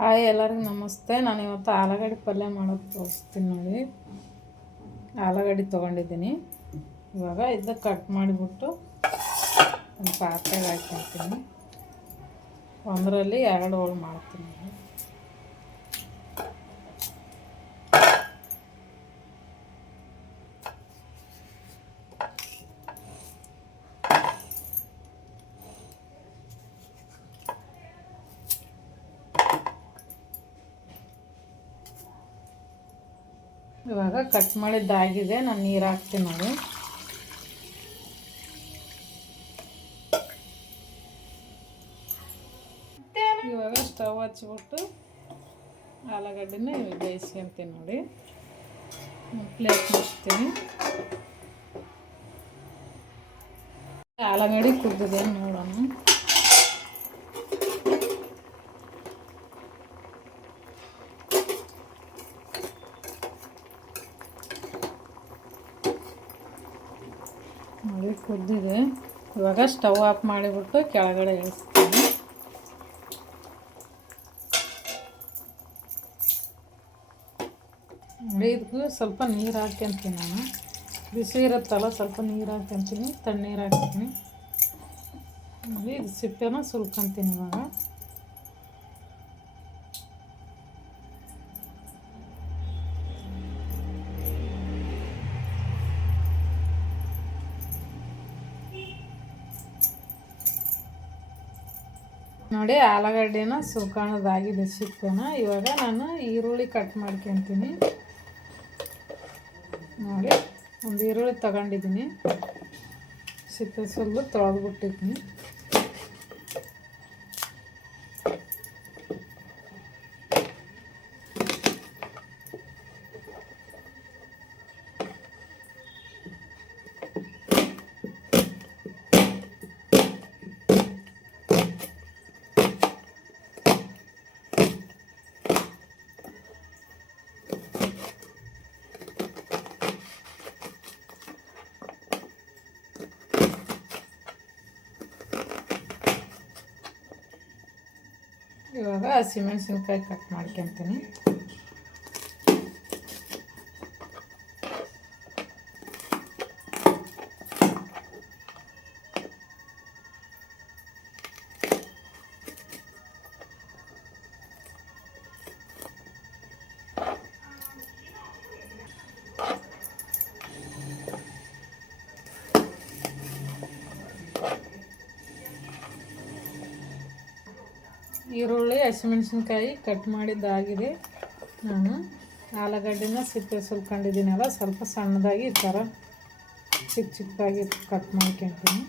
Hi ಎಲ್ಲರಿಗೂ ನಮಸ್ತೆ. ನಾನು ಇವತ್ತು ಆಲೂಗಡ್ಡೆ ಪಲ್ಯ ಮಾಡೋದು ತೋರಿಸ್ತೀನಿ ನೋಡಿ. ಆಲೂಗಡ್ಡೆ ತೊಗೊಂಡಿದ್ದೀನಿ. ಇವಾಗ ಇದನ್ನು ಕಟ್ ಮಾಡಿಬಿಟ್ಟು ಒಂದು ಪಾತ್ರೆಗೆ ಹಾಕ್ಕೊಳ್ತೀನಿ. ಒಂದರಲ್ಲಿ 2 ಹೋಳು ಮಾಡ್ತೀನಿ. ಇವಾಗ ಕಟ್ ಮಾಡಿದ್ದಾಗಿದೆ. ನಾನು ನೀರು ಹಾಕ್ತೀನಿ ನೋಡಿ. ಇವಾಗ ಸ್ಟವ್ ಹಚ್ಬಿಟ್ಟು ಆಲೂಗಡ್ಡೆನ ಬೇಯಿಸ್ಕೊಂತೀನಿ ನೋಡಿ. ಪ್ಲೇಟ್ ಮುಚ್ತೀನಿ. ಆಲೂಗಡ್ಡೆ ಕುದ್ದಿದೆ ನೋಡೋಣ. ನೋಡಿ ಕುದ್ದಿದೆ. ಇವಾಗ ಸ್ಟವ್ ಆಫ್ ಮಾಡಿಬಿಟ್ಟು ಕೆಳಗಡೆ ಇಳಿಸ್ತೀನಿ. ನೋಡಿ ಇದಕ್ಕೂ ಸ್ವಲ್ಪ ನೀರು ಹಾಕ್ಕೊಂತೀನಿ. ನಾನು ಬಿಸಿ ಇರುತ್ತಲ್ಲ, ಸ್ವಲ್ಪ ನೀರು ಹಾಕ್ಕೊಂತೀನಿ, ತಣ್ಣೀರು ಹಾಕ್ತೀನಿ. ನೋಡಿ ಇದು ಸಿಪ್ಪೆನ ಸುಲ್ಕೊಂತೀನಿ ಇವಾಗ. ನೋಡಿ ಆಲೂಗಡ್ಡೆನ ಸುಲ್ಕೊಳ್ಳೋದಾಗಿದೆ ಸಿಪ್ಪೆನ. ಇವಾಗ ನಾನು ಈರುಳ್ಳಿ ಕಟ್ ಮಾಡ್ಕೊತೀನಿ ನೋಡಿ. ಒಂದು ಈರುಳ್ಳಿ ತಗೊಂಡಿದ್ದೀನಿ, ಸಿಪ್ಪೆ ಸುಲ್ಲು ತೊಳೆದ್ಬಿಟ್ಟಿದ್ದೀನಿ. ಇವಾಗ ಹಸಿಮೆಣಸಿನ್ಕಾಯಿ ಕಟ್ ಮಾಡ್ಕೊತೀನಿ. ಈರುಳ್ಳಿ ಹಸಿಮೆಣಸಿನ್ಕಾಯಿ ಕಟ್ ಮಾಡಿದ್ದಾಗಿದೆ. ನಾನು ಆಲೂಗಡ್ಡೆನ ಸಿಪ್ಪೆ ಸುಲ್ಕೊಂಡಿದ್ದೀನಲ್ಲ, ಸ್ವಲ್ಪ ಸಣ್ಣದಾಗಿ ಈ ಥರ ಚಿಕ್ಕ ಚಿಕ್ಕದಾಗಿ ಕಟ್ ಮಾಡ್ಕೊತೀನಿ.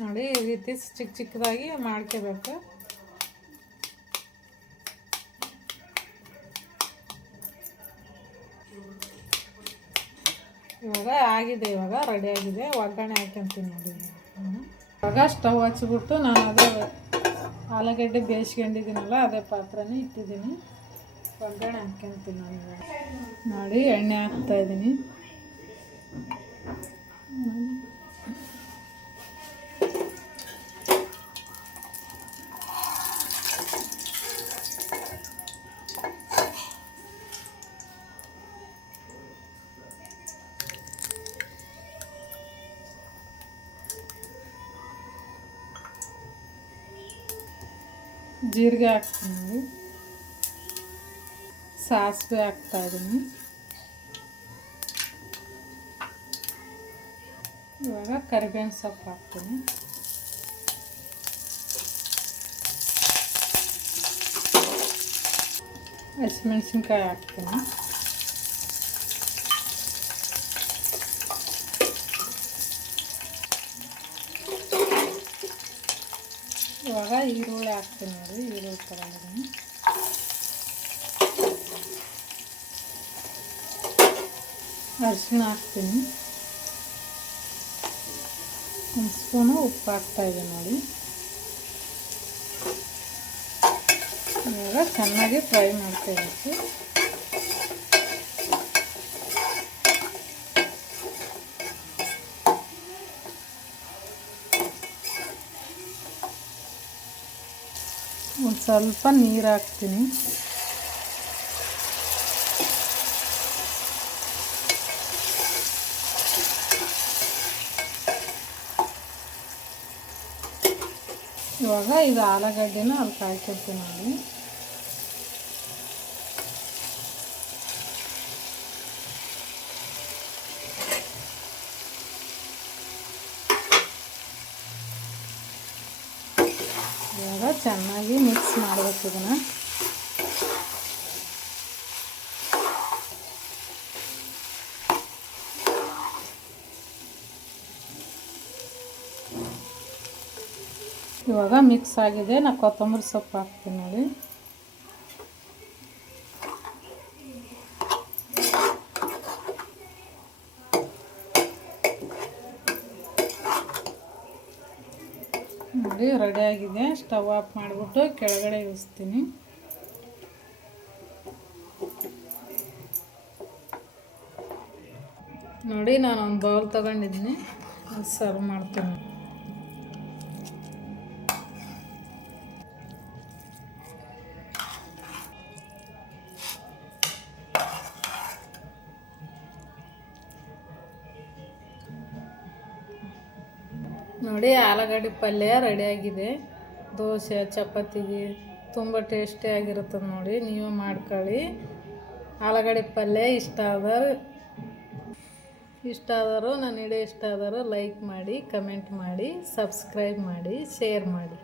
ನೋಡಿ ಈ ರೀತಿ ಚಿಕ್ಕ ಚಿಕ್ಕದಾಗಿ ಮಾಡ್ಕೋಬೇಕು. ಇವಾಗ ಆಗಿದೆ, ಇವಾಗ ರೆಡಿ ಆಗಿದೆ. ಒಗ್ಗರಣೆ ಹಾಕ್ಕೊಂತೀನಿ ನೋಡಿ. ಇವಾಗ ಸ್ಟವ್ ಹಚ್ಬಿಟ್ಟು ನಾನು ಅದೇ ಆಲೂಗಡ್ಡೆ ಬೇಯಿಸ್ಕೊಂಡಿದ್ದೀನಲ್ಲ, ಅದೇ ಪಾತ್ರೆನೇ ಇಟ್ಟಿದ್ದೀನಿ. ಒಗ್ಗರಣೆ ಹಾಕ್ಕೊಂತೀನಿ ನಾನು. ನೋಡಿ ಎಣ್ಣೆ ಹಾಕ್ತಾಯಿದ್ದೀನಿ. ಜೀರಿಗೆ ಹಾಕ್ತೀನಿ, ಸಾಸಿವೆ ಹಾಕ್ತಾಯಿದ್ದೀನಿ. ಇವಾಗ ಕರಿಬೇವಿನ ಸೊಪ್ಪು ಹಾಕ್ತೀನಿ. ಹಸಿಮೆಣಸಿನ್ಕಾಯಿ ಹಾಕ್ತೀನಿ. ಇವಾಗ ಈರುಳ್ಳಿ ಹಾಕ್ತೀನಿ ನೋಡಿ. ಈರುಳ್ಳಿ ತಗೊಂಡಿದ್ದೀನಿ. ಅರಿಶಿಣ ಹಾಕ್ತೀನಿ. ಒಂದು ಸ್ಪೂನು ಉಪ್ಪು ಹಾಕ್ತಾಯಿದ್ದೀನಿ ನೋಡಿ. ಇವಾಗ ಚೆನ್ನಾಗಿ ಫ್ರೈ ಮಾಡ್ಕೋಬೇಕು. ಒಂದು ಸ್ವಲ್ಪ ನೀರು ಹಾಕ್ತೀನಿ. ಇವಾಗ ಇದು ಆಲೂಗಡ್ಡೆನ ಅಲ್ಲಿ ಕಾಯ್ಕೊಳ್ತೀನಿ ನೋಡಿ. ಇವಾಗ ಚೆನ್ನಾಗಿ ಮಿಕ್ಸ್ ಮಾಡಬೇಕು ಇದನ್ನು. ಇವಾಗ ಮಿಕ್ಸ್ ಆಗಿದೆ. ನಾನು ಕೊತ್ತಂಬರಿ ಸೊಪ್ಪು ಹಾಕ್ತೀನಿ ನೋಡಿ. ನೋಡಿ ರೆಡಿಯಾಗಿದೆ. ಸ್ಟವ್ ಆಫ್ ಮಾಡಿಬಿಟ್ಟು ಕೆಳಗಡೆ ಇಳಿಸ್ತೀನಿ. ನೋಡಿ ನಾನು ಒಂದು ಬೌಲ್ ತೊಗೊಂಡಿದ್ದೀನಿ, ಸರ್ವ್ ಮಾಡ್ತೀನಿ. ನೋಡಿ ಆಲೂಗಡ್ಡೆ ಪಲ್ಯ ರೆಡಿಯಾಗಿದೆ. ದೋಸೆ ಚಪಾತಿಗೆ ತುಂಬ ಟೇಸ್ಟಿಯಾಗಿರುತ್ತದೆ ನೋಡಿ. ನೀವು ಮಾಡ್ಕೊಳ್ಳಿ. ಆಲೂಗಡ್ಡೆ ಪಲ್ಯ ಇಷ್ಟ ಆದರೂ ನನ್ನ ವಿಡಿಯೋ ಇಷ್ಟ ಆದರೂ ಲೈಕ್ ಮಾಡಿ, ಕಮೆಂಟ್ ಮಾಡಿ, ಸಬ್ಸ್ಕ್ರೈಬ್ ಮಾಡಿ, ಶೇರ್ ಮಾಡಿ.